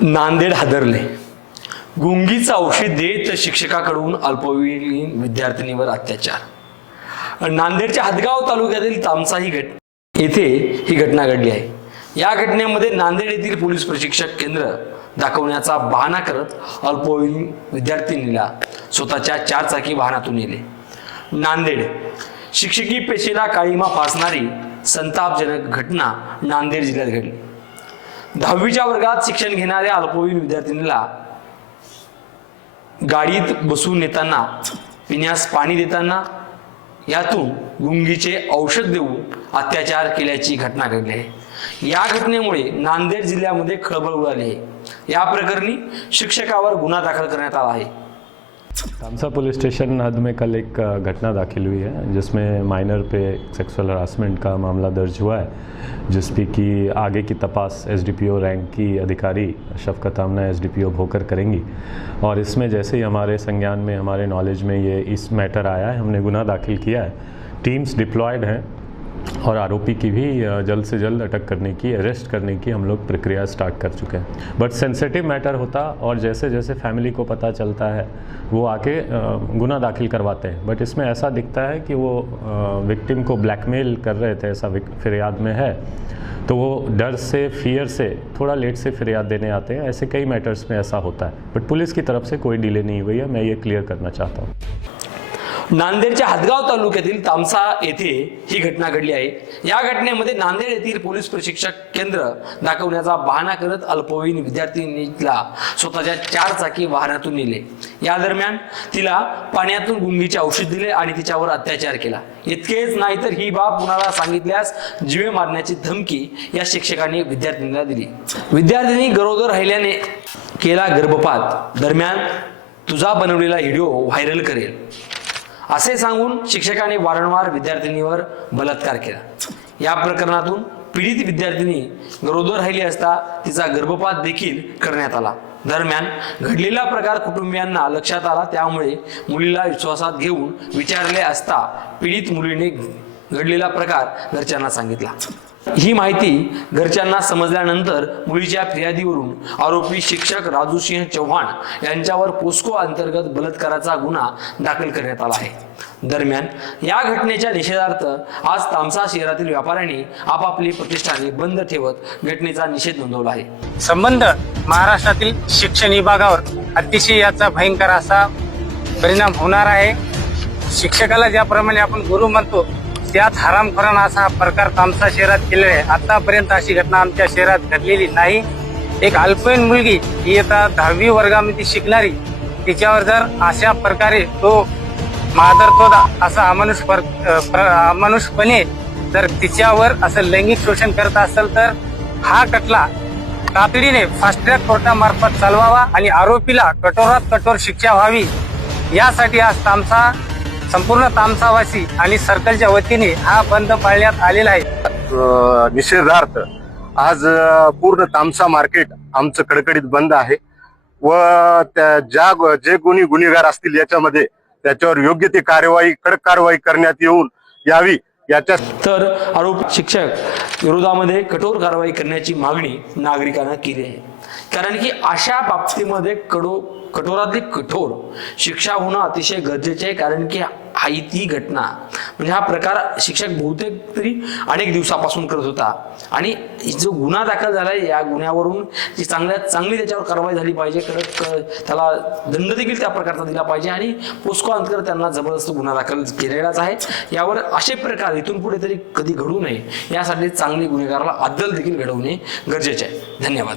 नांदेड हादरले. गुंगीचं औषध देत शिक्षकाकडून अल्पवयीन विद्यार्थिनीवर अत्याचार. नांदेडच्या हदगाव तालुक्यातील तामसा ही घट येथे ही घटना घडली आहे. या घटनेमध्ये नांदेड येथील पोलीस प्रशिक्षक केंद्र दाखवण्याचा बहाणा करत अल्पवयीन विद्यार्थिनीला स्वतःच्या चारचाकी वाहनातून नेले. नांदेड शिक्षकी पेशेला काळीमा फासणारी संतापजनक घटना नांदेड जिल्ह्यात घडली. दहावीच्या वर्गात शिक्षण घेणाऱ्या अल्पवयीन विद्यार्थिनीला गाडीत बसून येताना पिण्यास पाणी देताना यातून गुंगीचे औषध देऊन अत्याचार केल्याची घटना घडली आहे. या घटनेमुळे नांदेड जिल्ह्यामध्ये खळबळ उडाली आहे. या प्रकरणी शिक्षकावर गुन्हा दाखल करण्यात आला आहे. तामसा पुलिस स्टेशन हद में कल एक घटना दाखिल हुई है, जिसमें माइनर पे सेक्सुअल हरासमेंट का मामला दर्ज हुआ है, जिसपे कि आगे की तपास एसडीपीओ रैंक की अधिकारी शफकत आमना एसडीपीओ भोकर करेंगी। और इसमें जैसे ही हमारे संज्ञान में, हमारे नॉलेज में ये इस मैटर आया है, हमने गुना दाखिल किया है। टीम्स डिप्लॉयड हैं और आरोपी की भी जल्द से जल्द अटक करने की अरेस्ट करने की हम लोग प्रक्रिया स्टार्ट कर चुके हैं। बट सेंसिटिव मैटर होता और जैसे जैसे फैमिली को पता चलता है, वो आके गुना दाखिल करवाते हैं। बट इसमें ऐसा दिखता है कि वो विक्टिम को ब्लैकमेल कर रहे थे, ऐसा फिरियाद में है। तो वो डर से फियर से, थोड़ा लेट से फिरियाद देने आते हैं। ऐसे कई मैटर्स में ऐसा होता है। बट पुलिस की तरफ़ से कोई डिले नहीं हुई है। मैं ये क्लियर करना चाहता हूँ। नांदेडच्या हदगाव तालुक्यातील तामसा येथे ही घटना घडली आहे. या घटनेमध्ये नांदेड येथील पोलीस प्रशिक्षक केंद्र दाखवण्याचा बहाणा करत अल्पवयीन विद्यार्थिनीला स्वतःच्या चार चाकी वाहनातून नेले. या दरम्यान तिला पाण्यातून गुंगीचे औषध दिले आणि तिच्यावर अत्याचार केला. इतकेच नाही तर ही बाब कुणाला सांगितल्यास जीवे मारण्याची धमकी या शिक्षकाने विद्यार्थिनीला दिली. विद्यार्थिनी गरोदर राहिल्याने केला गर्भपात. दरम्यान तुझा बनवलेला व्हिडिओ व्हायरल करेल. असे सांगून शिक्षकाने वारंवार विद्यार्थिनीवर बलात्कार केला. या प्रकरणातून पीडित विद्यार्थिनी गरोदर राहिली असता तिचा गर्भपात देखील करण्यात आला. दरम्यान घडलेला प्रकार कुटुंबियांना लक्षात आला त्यामुळे मुलीला विश्वासात घेऊन विचारले असता पीडित मुलीने घडलेला प्रकार घरच्यांना सांगितला. ही माहिती घरच्यांना समजल्यानंतर मुलीच्या फिर्यादीवरून आरोपी शिक्षक राजूसिंह चव्हाण यांच्यावर पोस्को अंतर्गत बलात्काराचा गुन्हा दाखल करण्यात आला आहे. दरम्यान या घटनेच्या निषेधार्थ आज तामसा शहरातील व्यापाऱ्यांनी आपापली प्रतिष्ठाने बंद ठेवत घटनेचा निषेध नोंदवला आहे. संबंध महाराष्ट्रातील शिक्षण विभागावर अतिशय याचा भयंकर असा परिणाम होणार आहे. शिक्षकाला ज्याप्रमाणे आपण गुरु म्हणतो त्यात हरामखोरान असा प्रकार तामसा शहरात केलेला आहे. आतापर्यंत अशी घटना आमच्या शहरात घडलेली नाही. एक अल्पवयीन मुलगी ही आता दहावी वर्गामध्ये शिकणारी. तिच्यावर जर अशा प्रकारे तो मादरतो असा अमानुष पर- प्र- अमानुषपणे जर तिच्यावर असं लैंगिक शोषण करत असेल तर हा खटला तातडीने फास्ट ट्रॅक कोर्टामार्फत चालवावा आणि आरोपीला कठोरात कठोर शिक्षा व्हावी. यासाठी आज तामसा संपूर्ण तामसावासी आणि सर्कलच्या वतीने हा बंद पाळण्यात आलेला आहे. निषेधार्थ आज पूर्ण तामसा मार्केट आमचं कडकडीत बंद आहे व त्या ज्या जे गुन्हे गुन्हेगार असतील याच्यामध्ये त्याच्यावर योग्य ती कार्यवाही कडक कारवाई करण्यात येऊन यावी याच्या तर आरोपी शिक्षक विरोधामध्ये कठोर कारवाई करण्याची मागणी नागरिकांना केली आहे. कारण की अशा बाबतीमध्ये कडो कठोरातली कठोर शिक्षा होणं अतिशय गरजेचे आहे कारण की आई ती घटना. म्हणजे हा प्रकार शिक्षक बहुतेक तरी अनेक दिवसापासून करत होता. आणि जो गुन्हा दाखल झालाय या गुन्ह्यावरून जी चांगल्यात चांगली त्याच्यावर कारवाई झाली पाहिजे कडक क- त्याला दंड देखील त्या प्रकारचा दिला पाहिजे आणि पोस्को अंतर्गत त्यांना जबरदस्त गुन्हा दाखल केलेलाच आहे. यावर असे प्रकार इथून पुढे तरी कधी घडू नये यासाठी चांगली गुन्हेगाराला अद्दल देखील घडवणे गरजेचे आहे. धन्यवाद.